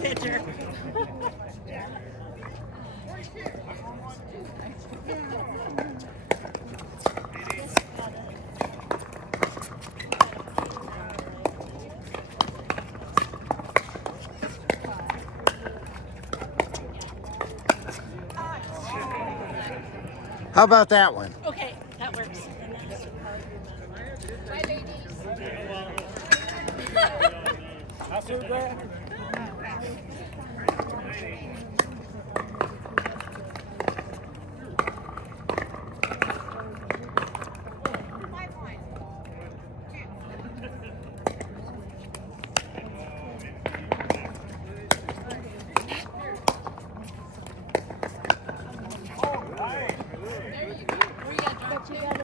pitcher. How about that one? Okay, that works. Bye, ladies. That's her dad.